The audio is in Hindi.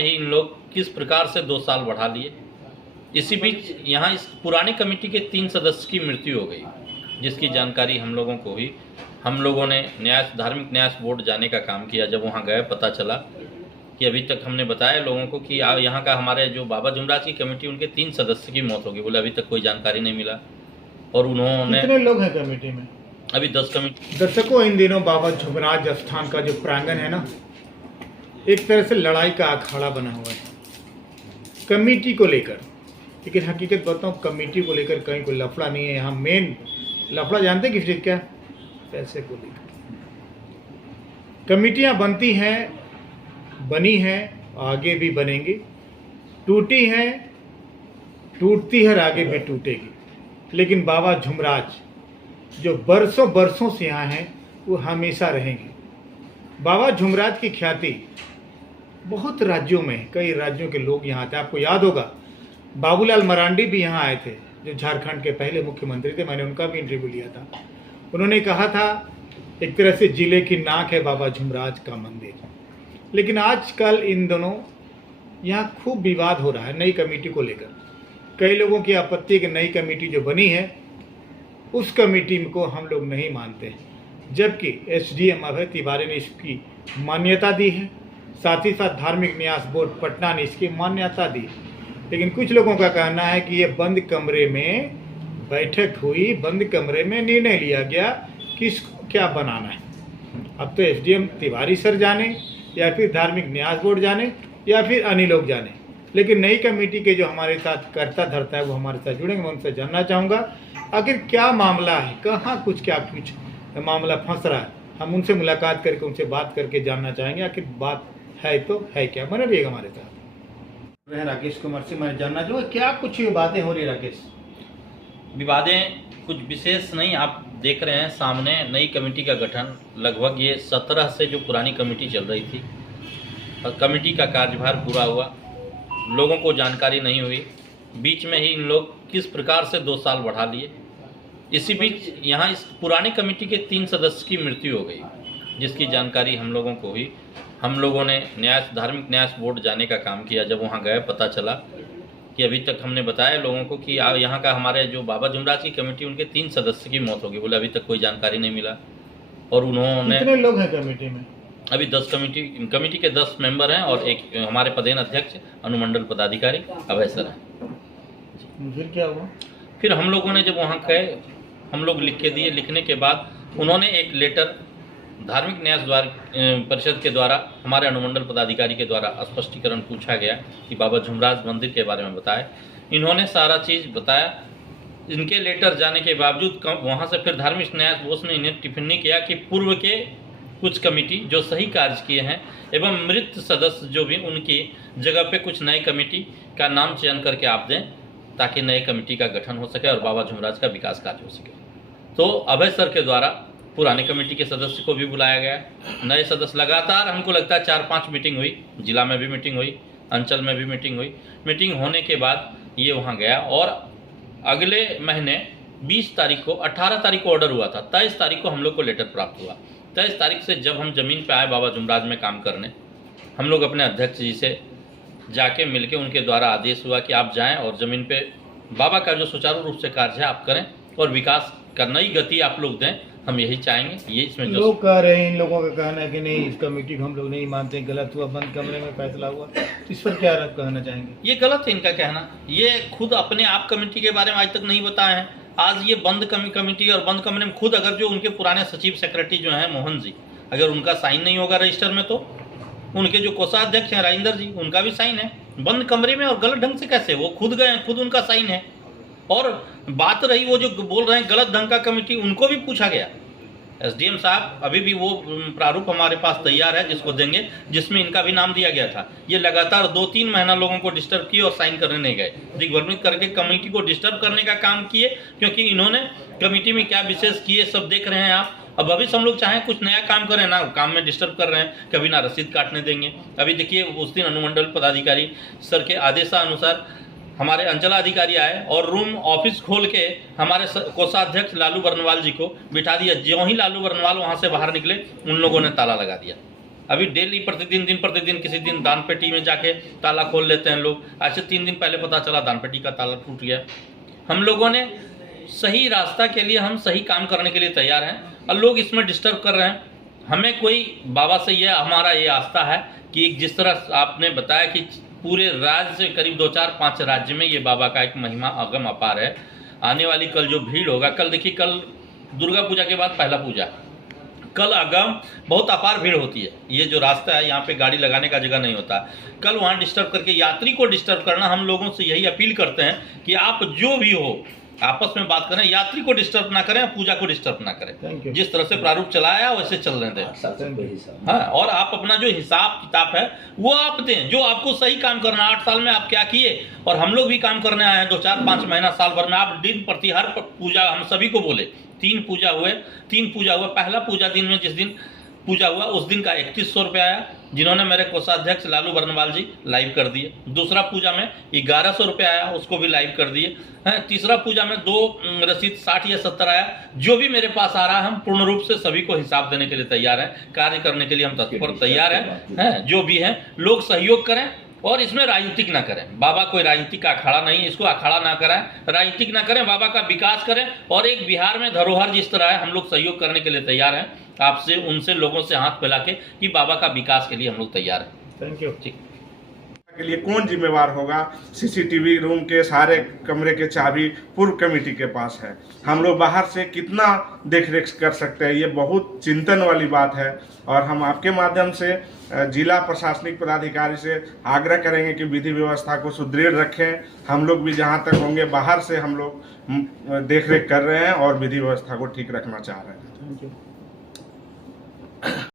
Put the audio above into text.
ही इन लोग किस प्रकार से 2 साल बढ़ा लिए। इसी बीच यहाँ इस पुरानी कमेटी के 3 सदस्य की मृत्यु हो गई, जिसकी जानकारी हम लोगों को हुई। हम लोगों ने धार्मिक न्यास बोर्ड जाने का काम किया। जब वहाँ गए पता चला कि अभी तक हमने बताया लोगों को कि यहाँ का हमारे जो बाबा जुमराज की कमेटी उनके 3 सदस्य की मौत हो गई। बोले अभी तक कोई जानकारी नहीं मिला। और उन्होंने कितने लोग हैं कमेटी में? अभी 10 कमेटी। दर्शकों, इन दिनों बाबा जुमराज स्थान का जो प्रांगण है ना, एक तरह से लड़ाई का अखाड़ा बना हुआ है कमेटी को लेकर। लेकिन हकीकत बताऊं, कमेटी को लेकर कहीं कोई लफड़ा नहीं है। यहाँ मेन लफड़ा जानते हैं किस चीज क्या? पैसे को लेकर। कमेटियां बनती हैं, बनी हैं, आगे भी बनेंगी, टूटी हैं, टूटती है और आगे भी टूटेगी। लेकिन बाबा जुमराज जो बरसों बरसों से यहाँ हैं, वो हमेशा रहेंगे। बाबा जुमराज की ख्याति बहुत राज्यों में, कई राज्यों के लोग यहाँ आते हैं। आपको याद होगा बाबूलाल मरांडी भी यहाँ आए थे, जो झारखंड के पहले मुख्यमंत्री थे। मैंने उनका भी इंटरव्यू लिया था। उन्होंने कहा था एक तरह से जिले की नाक है बाबा जुमराज का मंदिर। लेकिन आजकल इन दोनों यहाँ खूब विवाद हो रहा है नई कमेटी को लेकर। कई लोगों की आपत्ति है कि नई कमेटी जो बनी है उस कमेटी को हम लोग नहीं मानते, जबकि एसडीएम अभय तिवारी ने इसकी मान्यता दी है। साथ ही साथ धार्मिक न्यास बोर्ड पटना ने इसकी मान्यता दी। लेकिन कुछ लोगों का कहना है कि ये बंद कमरे में बैठक हुई, बंद कमरे में निर्णय लिया गया कि इसको क्या बनाना है। अब तो एसडीएम तिवारी सर जाने, या फिर धार्मिक न्यास बोर्ड जाने, या फिर अन्य लोग जाने। लेकिन नई कमेटी के जो हमारे साथ करता धरता है वो हमारे साथ जुड़ेंगे। मैं उनसे जानना चाहूँगा आखिर क्या मामला है, कहाँ कुछ मामला फंस रहा है। हम उनसे मुलाकात करके, उनसे बात करके जानना चाहेंगे आखिर बात है तो है क्या। बने रहिएगा हमारे साथ। राकेश कुमार से मैं जानना चाहूँगा क्या कुछ बातें हो रही है। राकेश, विवादें कुछ विशेष नहीं, आप देख रहे हैं सामने नई कमेटी का गठन। लगभग ये 17 से जो पुरानी कमेटी चल रही थी, और कमेटी का कार्यभार पूरा हुआ, लोगों को जानकारी नहीं हुई। बीच में ही इन लोग किस प्रकार से 2 साल बढ़ा लिए। इसी बीच यहाँ इस पुरानी कमेटी के 3 सदस्य की मृत्यु हो गई, जिसकी जानकारी हम लोगों को हुई। हम लोगों ने धार्मिक न्यास बोर्ड जाने का काम किया। जब वहाँ गए पता चला कि अभी तक हमने बताया लोगों को कि यहाँ का हमारे जो बाबा जुमराज की कमेटी उनके 3 सदस्य की मौत हो गई। बोले अभी तक कोई जानकारी नहीं मिला। और उन्होंने कितने लोग हैं कमेटी में? अभी 10 कमेटी के 10 मेंबर हैं और एक हमारे पदेन अध्यक्ष अनुमंडल पदाधिकारी अभय सर हैं। फिर क्या हुआ? फिर हम लोगों ने जब वहाँ गए, हम लोग लिख के दिए। लिखने के बाद उन्होंने एक लेटर धार्मिक न्यास परिषद के द्वारा हमारे अनुमंडल पदाधिकारी के द्वारा स्पष्टीकरण पूछा गया कि बाबा जुमराज मंदिर के बारे में बताएं। इन्होंने सारा चीज़ बताया। इनके लेटर जाने के बावजूद वहाँ से फिर धार्मिक न्यास बोर्ड ने इन्हें टिप्पणी किया कि पूर्व के कुछ कमेटी जो सही कार्य किए हैं एवं मृत सदस्य जो भी, उनकी जगह पे कुछ नए कमेटी का नाम चयन करके आप दें, ताकि नए कमेटी का गठन हो सके और बाबा जुमराज का विकास कार्य हो सके। तो अभय सर के द्वारा पुराने कमेटी के सदस्य को भी बुलाया गया। नए सदस्य लगातार हमको लगता है 4-5 मीटिंग हुई। जिला में भी मीटिंग हुई, अंचल में भी मीटिंग हुई। मीटिंग होने के बाद ये वहाँ गया और अगले महीने 20 तारीख को, 18 तारीख को ऑर्डर हुआ था, 23 तारीख को हम लोग को लेटर प्राप्त हुआ। 23 तारीख से जब हम ज़मीन पे आए बाबा जुमराज में काम करने, हम लोग अपने अध्यक्ष जी से जाके मिलके उनके द्वारा आदेश हुआ कि आप जाएं और ज़मीन पे बाबा का जो सुचारू रूप से कार्य है आप करें और विकास का नई गति आप लोग दें। हम यही चाहेंगे। ये इसमें जो लोग कह रहे हैं, इन लोगों का कहना है कि नहीं, इस कमेटी को हम लोग नहीं मानते, गलत हुआ, बंद कमरे में फैसला हुआ। इस पर क्या कहना चाहेंगे? ये गलत है इनका कहना। ये खुद अपने आप कमेटी के बारे में आज तक नहीं बताए हैं। आज ये बंद कमेटी और बंद कमरे में खुद अगर जो उनके पुराने सचिव सेक्रेटरी जो हैं मोहन जी, अगर उनका साइन नहीं होगा रजिस्टर में, तो उनके जो कोषाध्यक्ष हैं राजेंद्र जी, उनका भी साइन है। बंद कमरे में और गलत ढंग से कैसे? वो खुद गए, खुद उनका साइन है। और बात रही वो जो बोल रहे हैं गलत ढंग का कमेटी, उनको भी पूछा गया। एसडीएम साहब अभी भी वो प्रारूप हमारे पास तैयार है जिसको देंगे, जिसमें इनका भी नाम दिया गया था। ये लगातार 2-3 महीना लोगों को डिस्टर्ब किए और साइन करने नहीं गए। दिग्भ्रमित करके कमेटी को डिस्टर्ब करने का काम किए, क्योंकि इन्होंने कमेटी में क्या विशेष किए सब देख रहे हैं आप। अब भविष्य हम लोग चाहें कुछ नया काम करें ना, काम में डिस्टर्ब कर रहे हैं, कभी ना रसीद काटने देंगे। अभी देखिए उस दिन अनुमंडल पदाधिकारी सर के आदेशानुसार हमारे अंचलाधिकारी आए और रूम ऑफिस खोल के हमारे कोषाध्यक्ष लालू बरनवाल जी को बिठा दिया। ज्यों ही लालू बरनवाल वहाँ से बाहर निकले, उन लोगों ने ताला लगा दिया। अभी डेली प्रतिदिन दिन प्रतिदिन किसी दिन दान पेटी में जाके ताला खोल लेते हैं लोग। ऐसे 3 दिन पहले पता चला दान पेटी का ताला टूट गया। हम लोगों ने सही रास्ता के लिए, हम सही काम करने के लिए तैयार हैं और लोग इसमें डिस्टर्ब कर रहे हैं। हमें कोई बाबा से ये हमारा ये आस्था है कि जिस तरह आपने बताया कि पूरे राज्य से करीब 2, 4, 5 राज्य में ये बाबा का एक महिमा अगम अपार है। आने वाली कल जो भीड़ होगा, कल देखिए, कल दुर्गा पूजा के बाद पहला पूजा, कल अगम बहुत अपार भीड़ होती है। ये जो रास्ता है यहाँ पे गाड़ी लगाने का जगह नहीं होता। कल वहाँ डिस्टर्ब करके यात्री को डिस्टर्ब करना, हम लोगों से यही अपील करते हैं कि आप जो भी हो आपस में बात करें, यात्री को डिस्टर्ब ना करें, पूजा को डिस्टर्ब ना करें। जिस तरह से प्रारूप चलाया वैसे चल रहे थे। हाँ, और आप अपना जो हिसाब किताब है वो आप दें, जो आपको सही काम करना। 8 साल में आप क्या किए, और हम लोग भी काम करने आए हैं 2, 4, 5 महीना, साल भर में आप दिन प्रति हर पूजा हम सभी को बोले 3 पूजा हुए। पहला पूजा दिन में जिस दिन पूजा हुआ उस दिन का 3100 रुपये आया, जिन्होंने मेरे कोषाध्यक्ष लालू बर्नवाल जी लाइव कर दिए। दूसरा पूजा में 1100 रुपये आया, उसको भी लाइव कर दिए हैं। तीसरा पूजा में 2 रसीद 60 या 70 आया। जो भी मेरे पास आ रहा है हम पूर्ण रूप से सभी को हिसाब देने के लिए तैयार हैं, कार्य करने के लिए हम तत्पर तैयार हैं। जो भी हैं लोग सहयोग करें और इसमें राजनीतिक ना करें। बाबा कोई राजनीतिक का अखाड़ा नहीं, इसको अखाड़ा ना कराएं, राजनीतिक ना करें, बाबा का विकास करें। और एक बिहार में धरोहर जिस तरह है, हम लोग सहयोग करने के लिए तैयार हैं आपसे, उनसे, लोगों से हाथ मिला के कि बाबा का विकास के लिए हम लोग तैयार हैं। Thank you. ठीक के लिए कौन जिम्मेवार होगा? सीसीटीवी रूम के सारे कमरे के चाबी पूर्व कमेटी के पास है। हम लोग बाहर से कितना देखरेख कर सकते हैं, ये बहुत चिंतन वाली बात है। और हम आपके माध्यम से जिला प्रशासनिक पदाधिकारी से आग्रह करेंगे कि विधि व्यवस्था को सुदृढ़ रखें। हम लोग भी जहां तक होंगे बाहर से हम लोग देखरेख कर रहे हैं और विधि व्यवस्था को ठीक रखना चाह रहे हैं। Thank you.